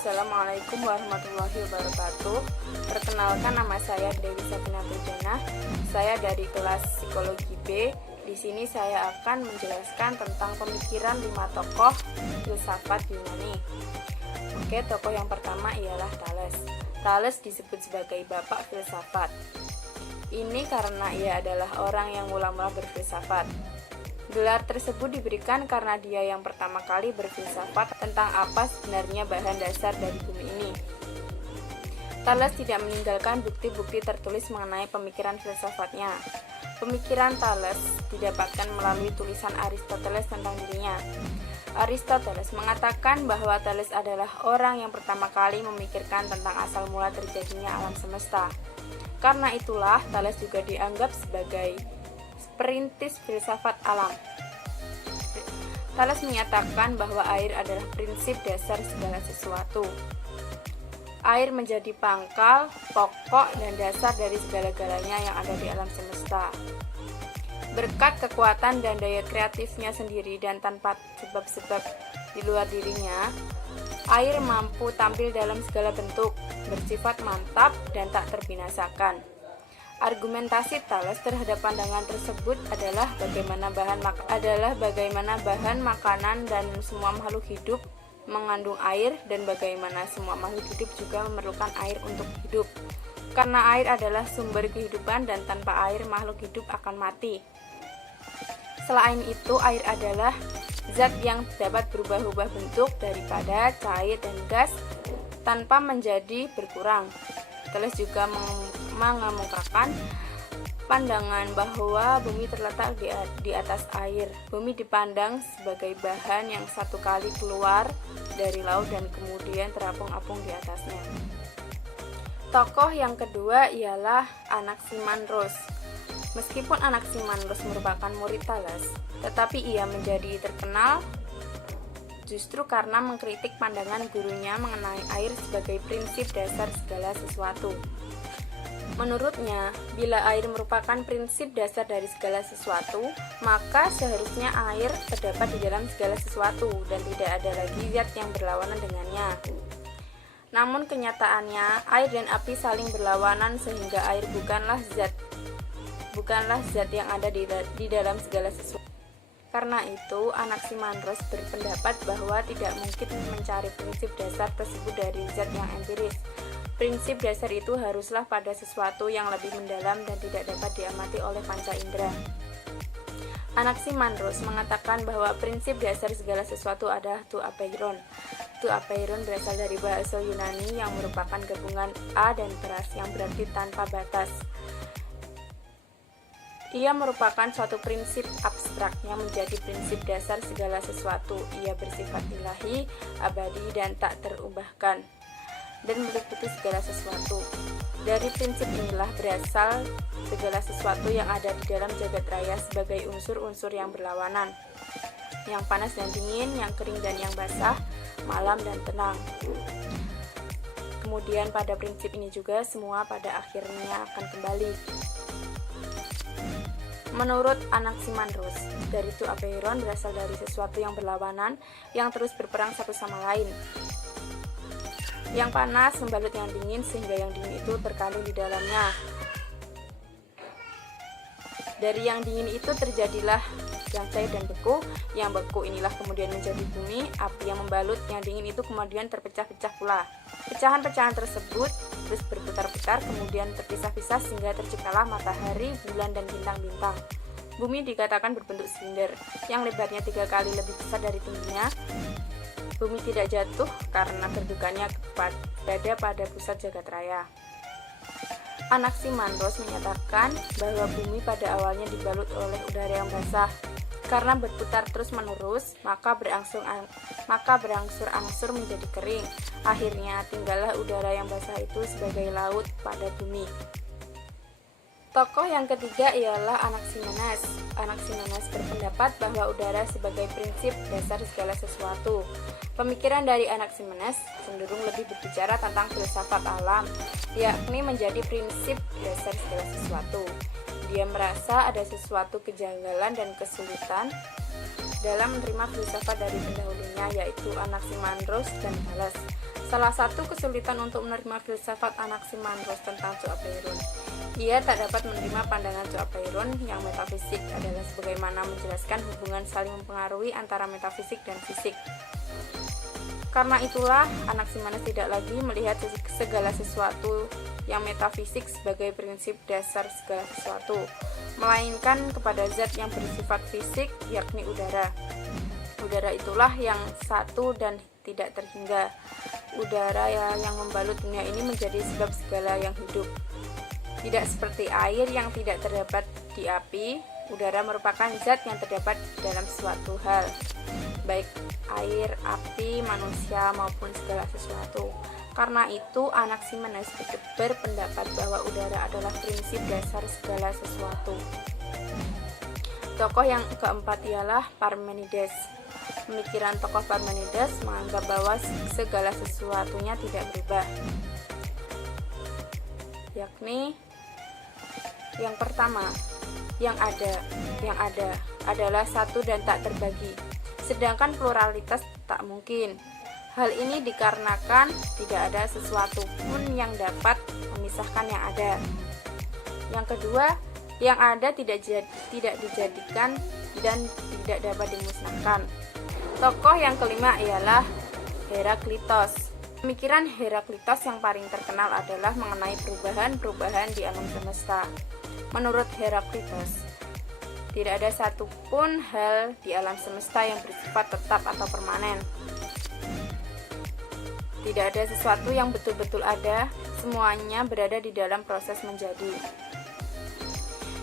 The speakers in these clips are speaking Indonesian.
Assalamualaikum warahmatullahi wabarakatuh. Perkenalkan, nama saya Dewi Sabrina Pujana. Saya dari kelas Psikologi B. Di sini saya akan menjelaskan tentang pemikiran 5 tokoh filsafat Yunani. Oke, tokoh yang pertama ialah Thales. Thales disebut sebagai bapak filsafat. Ini karena ia adalah orang yang mula-mula berfilsafat. Gelar tersebut diberikan karena dia yang pertama kali berfilsafat tentang apa sebenarnya bahan dasar dari bumi ini. Thales tidak meninggalkan bukti-bukti tertulis mengenai pemikiran filsafatnya. Pemikiran Thales didapatkan melalui tulisan Aristoteles tentang dirinya. Aristoteles mengatakan bahwa Thales adalah orang yang pertama kali memikirkan tentang asal mula terjadinya alam semesta. Karena itulah Thales juga dianggap sebagai perintis filsafat alam. Thales menyatakan bahwa air adalah prinsip dasar segala sesuatu. Air menjadi pangkal, pokok, dan dasar dari segala-galanya yang ada di alam semesta. Berkat kekuatan dan daya kreatifnya sendiri dan tanpa sebab-sebab di luar dirinya, air mampu tampil dalam segala bentuk, bersifat mantap dan tak terbinasakan. Argumentasi Thales terhadap pandangan tersebut adalah bagaimana bahan makanan dan semua makhluk hidup mengandung air, dan bagaimana semua makhluk hidup juga memerlukan air untuk hidup. Karena air adalah sumber kehidupan dan tanpa air makhluk hidup akan mati. Selain itu, air adalah zat yang dapat berubah-ubah bentuk daripada cair dan gas tanpa menjadi berkurang. Thales juga mengemukakan pandangan bahwa bumi terletak di atas air. Bumi dipandang sebagai bahan yang satu kali keluar dari laut dan kemudian terapung-apung di atasnya. Tokoh yang kedua ialah Anaximandros. Meskipun Anaximandros merupakan murid Thales, tetapi ia menjadi terkenal justru karena mengkritik pandangan gurunya mengenai air sebagai prinsip dasar segala sesuatu. Menurutnya, bila air merupakan prinsip dasar dari segala sesuatu, maka seharusnya air terdapat di dalam segala sesuatu dan tidak ada lagi zat yang berlawanan dengannya. Namun kenyataannya, air dan api saling berlawanan sehingga air bukanlah zat yang ada di dalam segala sesuatu. Karena itu, Anaximandros berpendapat bahwa tidak mungkin mencari prinsip dasar tersebut dari zat yang empiris. Prinsip dasar itu haruslah pada sesuatu yang lebih mendalam dan tidak dapat diamati oleh panca indera. Anaximandros mengatakan bahwa prinsip dasar segala sesuatu adalah tu apeiron. Tu apeiron berasal dari bahasa Yunani yang merupakan gabungan a dan teras yang berarti tanpa batas. Ia merupakan suatu prinsip abstrak yang menjadi prinsip dasar segala sesuatu. Ia bersifat ilahi, abadi, dan tak terubahkan, dan meliputi segala sesuatu. Dari prinsip inilah berasal segala sesuatu yang ada di dalam jagat raya sebagai unsur-unsur yang berlawanan, yang panas dan dingin, yang kering dan yang basah, malam dan tenang. Kemudian pada prinsip ini juga semua pada akhirnya akan kembali. Menurut Anaximandros, dari tu apeiron berasal dari sesuatu yang berlawanan, yang terus berperang satu sama lain. Yang panas membalut yang dingin sehingga yang dingin itu terkandung di dalamnya. Dari yang dingin itu terjadilah yang cair dan beku. Yang beku inilah kemudian menjadi bumi. Api yang membalut yang dingin itu kemudian terpecah-pecah pula. Pecahan-pecahan tersebut terus berputar-putar, kemudian terpisah-pisah sehingga terciptalah matahari, bulan, dan bintang-bintang. Bumi dikatakan berbentuk silinder yang lebarnya 3 kali lebih besar dari tingginya. Bumi tidak jatuh karena kedudukannya berada pada pusat jagat raya. Anaximandros menyatakan bahwa bumi pada awalnya dibalut oleh udara yang basah. Karena berputar terus-menerus, maka berangsur-angsur menjadi kering. Akhirnya tinggallah udara yang basah itu sebagai laut pada bumi. Tokoh yang ketiga ialah Anaximenes. Anaximenes berpendapat bahwa udara sebagai prinsip dasar segala sesuatu. Pemikiran dari Anaximenes cenderung lebih berbicara tentang filsafat alam, yakni menjadi prinsip dasar segala sesuatu. Dia merasa ada sesuatu kejanggalan dan kesulitan dalam menerima filsafat dari pendahulunya, yaitu Anaximandros dan Thales. Salah satu kesulitan untuk menerima filsafat Anaximandros tentang Zoopeiron, ia tak dapat menerima pandangan Zoopeiron yang metafisik adalah sebagaimana menjelaskan hubungan saling mempengaruhi antara metafisik dan fisik. Karena itulah, Anaximandros tidak lagi melihat segala sesuatu yang metafisik sebagai prinsip dasar segala sesuatu, melainkan kepada zat yang bersifat fisik, yakni udara. Udara itulah yang satu dan tidak terhingga. Udara yang membalut dunia ini menjadi sebab segala yang hidup. Tidak seperti air yang tidak terdapat di api, udara merupakan zat yang terdapat dalam suatu hal, baik air, api, manusia, maupun segala sesuatu. Karena itu, Anaximandros berpendapat bahwa udara adalah prinsip dasar segala sesuatu. Tokoh yang keempat ialah Parmenides. Pemikiran tokoh Parmenides menganggap bahwa segala sesuatunya tidak berubah, yakni yang pertama, yang ada adalah satu dan tak terbagi, sedangkan pluralitas tak mungkin. Hal ini dikarenakan tidak ada sesuatu pun yang dapat memisahkan yang ada. Yang kedua, yang ada tidak dijadikan dan tidak dapat dimusnahkan. Tokoh yang kelima ialah Heraklitos. Pemikiran Heraklitos yang paling terkenal adalah mengenai perubahan-perubahan di alam semesta. Menurut Heraklitos, tidak ada satupun hal di alam semesta yang bersifat tetap atau permanen. Tidak ada sesuatu yang betul-betul ada, semuanya berada di dalam proses menjadi.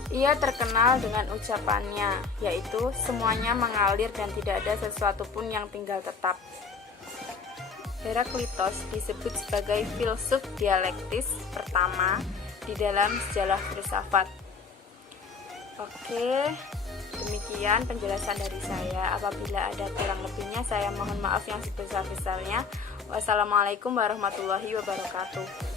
Ia terkenal dengan ucapannya, yaitu semuanya mengalir dan tidak ada sesuatu pun yang tinggal tetap. Heraklitos disebut sebagai filsuf dialektis pertama di dalam sejarah filsafat. Oke, demikian penjelasan dari saya. Apabila ada kurang lebihnya, saya mohon maaf yang sebesar-besarnya. Wassalamualaikum warahmatullahi wabarakatuh.